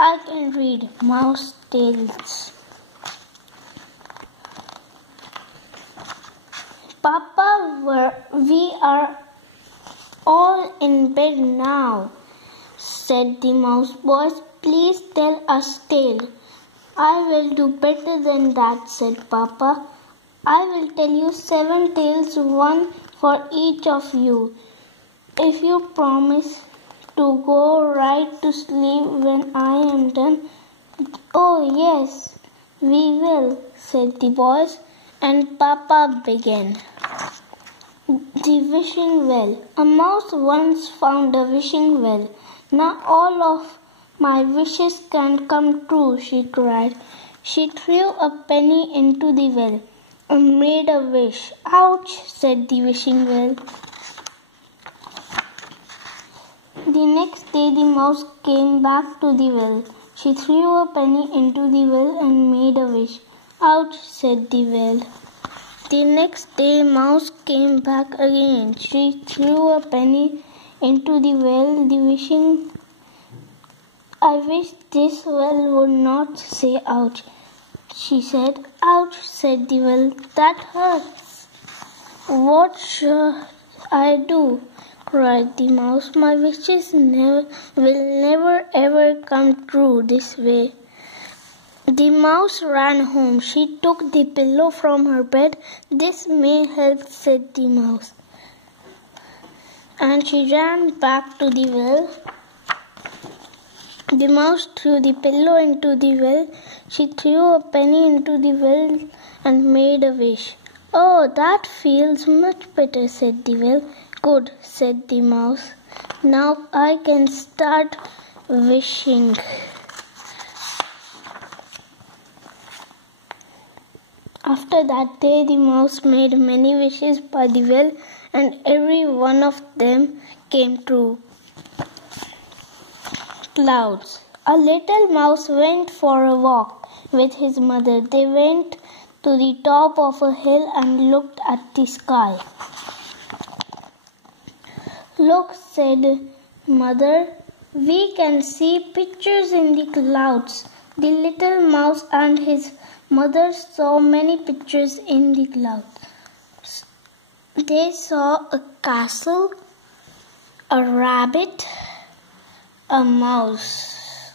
I can read mouse tales. Papa, we are all in bed now, said the mouse boys. Please tell us tale. I will do better than that, said Papa. I will tell you 7 tales, one for each of you, if you promise to go right to sleep when I am done. Oh, yes, we will, said the boys, and Papa began. The wishing well. A mouse once found a wishing well. Now all of my wishes can come true, she cried. She threw a penny into the well and made a wish. Ouch, said the wishing well. The next day the mouse came back to the well. She threw a penny into the well and made a wish. Ouch, said the well. The next day mouse came back again. She threw a penny into the well, the wishing. I wish this well would not say ouch, she said. Ouch, said the well. That hurts. What should I do? Cried the mouse. My wishes will never ever come true this way. The mouse ran home. She took the pillow from her bed. This may help, said the mouse. And she ran back to the well. The mouse threw the pillow into the well. She threw a penny into the well and made a wish. Oh, that feels much better, said the well. Good, said the mouse. Now I can start wishing. After that day, the mouse made many wishes by the well, and every one of them came true. Clouds. A little mouse went for a walk with his mother. They went to the top of a hill and looked at the sky. Look, said Mother, we can see pictures in the clouds. The little mouse and his mother saw many pictures in the clouds. They saw a castle, a rabbit, a mouse.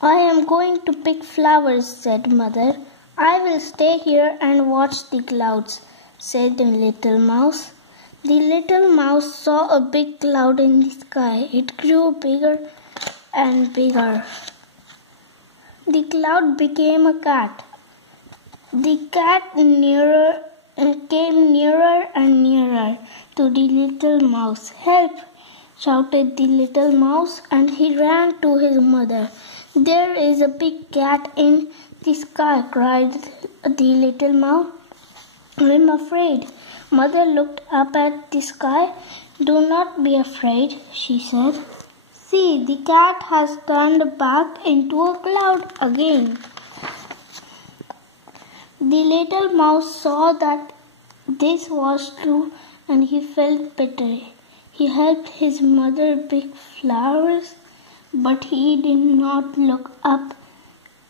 I am going to pick flowers, said Mother. I will stay here and watch the clouds, said the little mouse. The little mouse saw a big cloud in the sky. It grew bigger and bigger. The cloud became a cat. The cat came nearer and nearer to the little mouse. Help! Shouted the little mouse, and he ran to his mother. There is a big cat in the sky, cried the little mouse. I am afraid. Mother looked up at the sky. Do not be afraid, she said. See, the cat has turned back into a cloud again. The little mouse saw that this was true, and he felt better. He helped his mother pick flowers, but he did not look up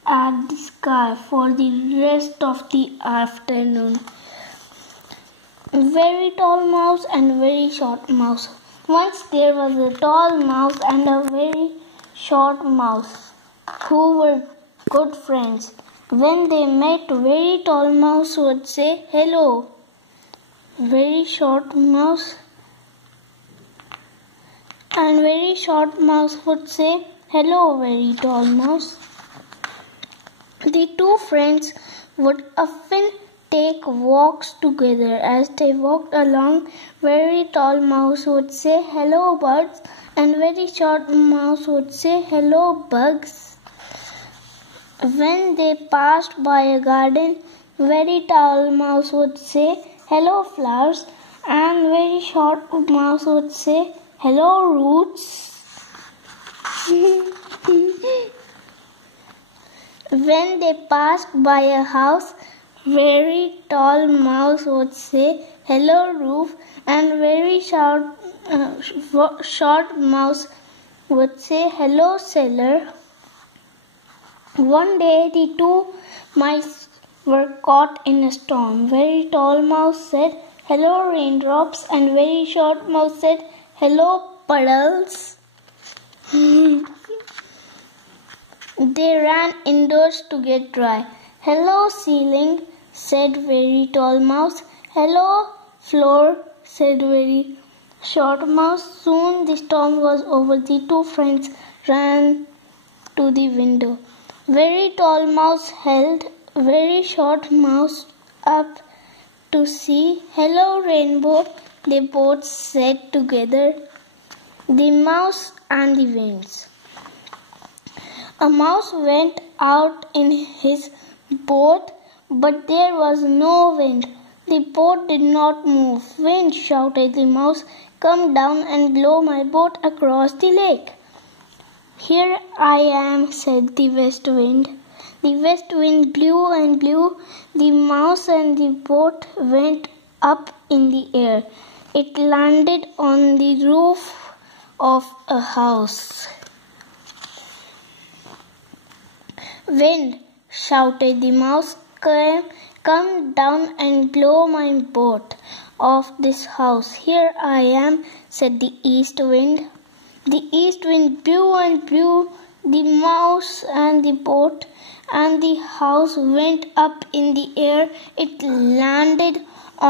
at the sky for the rest of the afternoon. Very tall mouse and very short mouse. Once there was a tall mouse and a very short mouse who were good friends. When they met, very tall mouse would say hello. Very short mouse and very short mouse would say hello, very tall mouse. The two friends would often take walks together. As they walked along, very tall mouse would say hello birds, and very short mouse would say hello bugs. When they passed by a garden, very tall mouse would say hello flowers, and very short mouse would say hello roots. When they passed by a house, very tall mouse would say hello roof, and very short mouse would say, "Hello, sailor." One day the two mice were caught in a storm. Very tall mouse said, "Hello, raindrops," and very short mouse said, "Hello, puddles." They ran indoors to get dry. "Hello, ceiling," said very tall mouse. "Hello, floor," said very short mouse. Soon the storm was over. The two friends ran to the window. Very tall mouse held very short mouse up to see. "Hello, rainbow," they both said together. The mouse and the winds. A mouse went out in his boat, but there was no wind. The boat did not move. "Wind," shouted the mouse, "come down and blow my boat across the lake." "Here I am," said the west wind. The west wind blew and blew. The mouse and the boat went up in the air. It landed on the roof of a house. "Wind," shouted the mouse, come down and blow my boat off this house." "Here I am," said the east wind. The east wind blew and blew. The mouse and the boat and the house went up in the air. It landed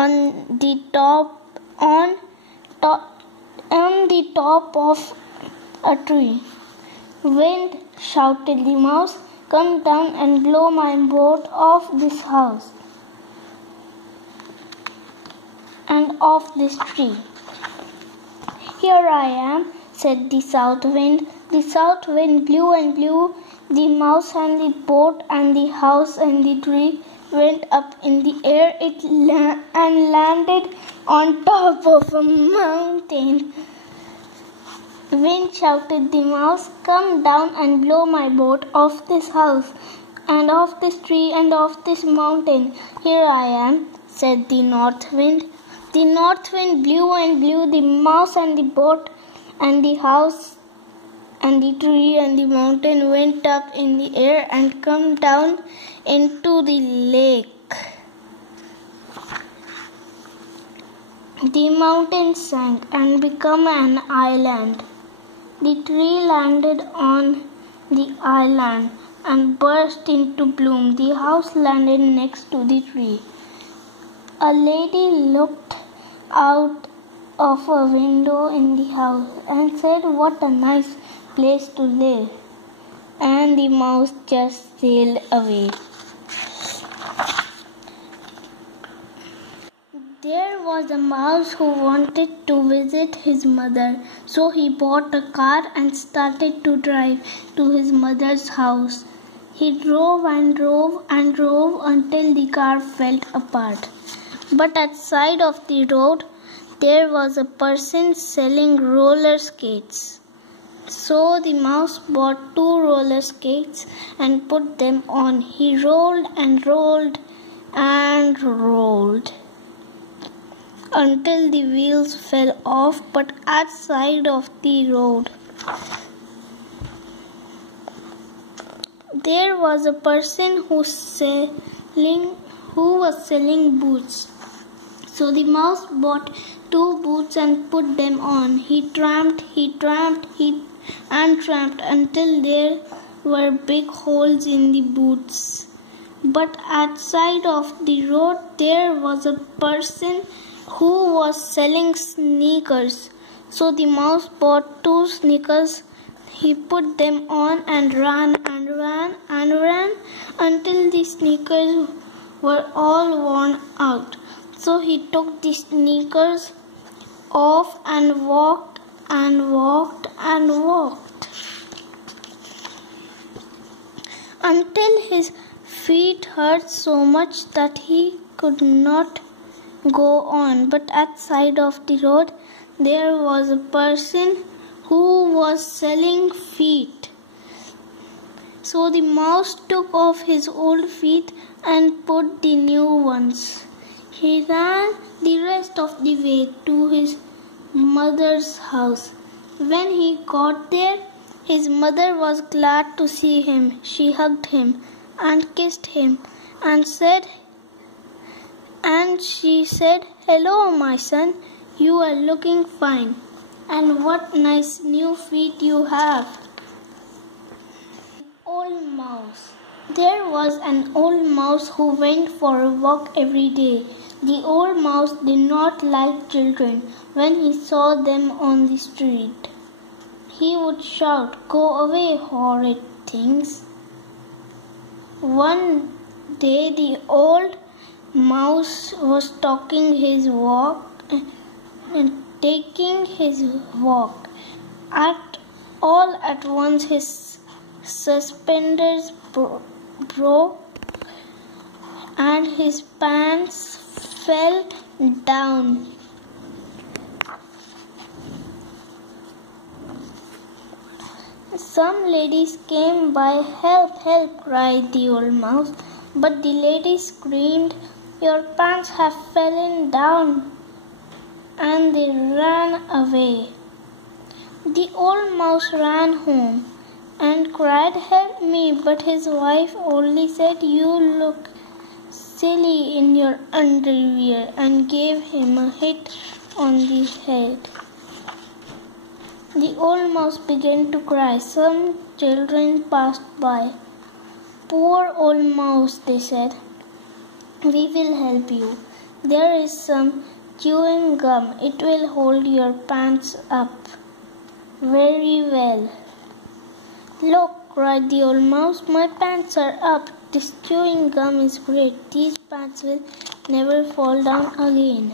on the top of a tree. "Wind," shouted the mouse, "come down and blow my boat off this house and off this tree." "Here I am," said the south wind. The south wind blew and blew. The mouse and the boat and the house and the tree went up in the air. It landed on top of a mountain. "Wind," shouted the mouse, "come down and blow my boat off this house and off this tree and off this mountain." "Here I am," said the north wind. The north wind blew and blew. The mouse and the boat and the house and the tree and the mountain went up in the air and come down into the lake. The mountain sank and became an island. The tree landed on the island and burst into bloom. The house landed next to the tree. A lady looked out of a window in the house and said, "What a nice place to live." And the mouse just sailed away. There was a mouse who wanted to visit his mother, so he bought a car and started to drive to his mother's house. He drove and drove and drove until the car fell apart. But at the side of the road, there was a person selling roller skates. So the mouse bought 2 roller skates and put them on. He rolled and rolled and rolled until the wheels fell off, but at the side of the road there was a person who was selling boots. So the mouse bought 2 boots and put them on. He tramped and tramped until there were big holes in the boots. But at the side of the road there was a person who was selling sneakers. So the mouse bought 2 sneakers. He put them on and ran and ran and ran until the sneakers were all worn out. So he took the sneakers off and walked and walked and walked until his feet hurt so much that he could not go on. But at the side of the road there was a person who was selling feet. So the mouse took off his old feet and put the new ones. He ran the rest of the way to his mother's house. When he got there, His mother was glad to see him. She hugged him and kissed him and she said, "Hello, my son. You are looking fine. And what nice new feet you have." Old Mouse. There was an old mouse who went for a walk every day. The old mouse did not like children. When he saw them on the street, he would shout, "Go away, horrid things." One day the old mouse was taking his walk. All at once his suspenders broke and his pants fell down. Some ladies came by. "Help, help," cried the old mouse. But the ladies screamed, "Your pants have fallen down," and they ran away. The old mouse ran home and cried, "Help me," but his wife only said, "You look silly in your underwear," and gave him a hit on the head. The old mouse began to cry. Some children passed by. "Poor old mouse," they said. "We will help you. There is some chewing gum. It will hold your pants up very well." "Look," cried the old mouse, "my pants are up. This chewing gum is great. These pants will never fall down again."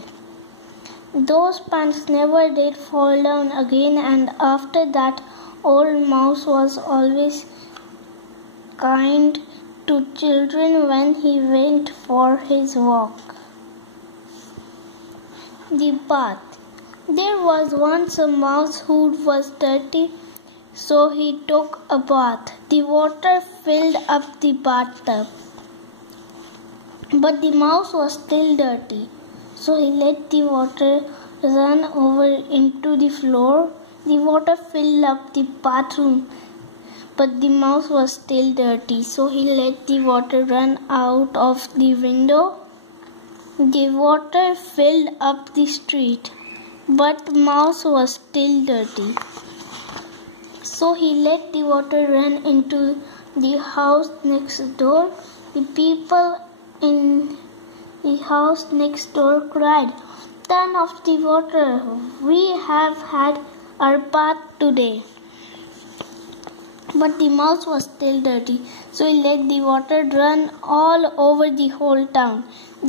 Those pants never did fall down again, and after that, old mouse was always kind to children when he went for his walk. The bath. There was once a mouse who was dirty, so he took a bath. The water filled up the bathtub, but the mouse was still dirty. So he let the water run over into the floor. The water filled up the bathroom, but the mouse was still dirty. So he let the water run out of the window. The water filled up the street, but the mouse was still dirty. So he let the water run into the house next door. The people in the house next door cried, "Turn off the water. We have had our bath today." But the mouse was still dirty, so he let the water run all over the whole town.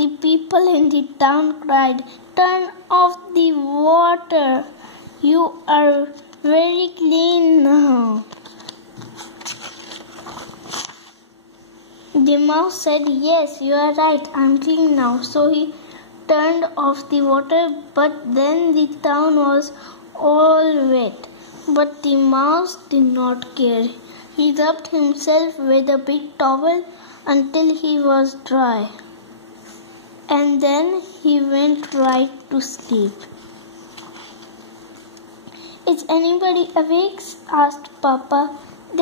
The people in the town cried, "Turn off the water. You are very clean now." The mouse said, "Yes, you are right. I am clean now." So he turned off the water, but then the town was all wet. But the mouse did not care. He rubbed himself with a big towel until he was dry, and then he went right to sleep. "Is anybody awake?" asked Papa.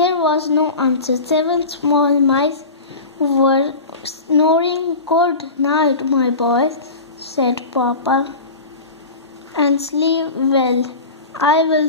There was no answer. 7 small mice were snoring. "Good night, my boys," said Papa, "and sleep well. I will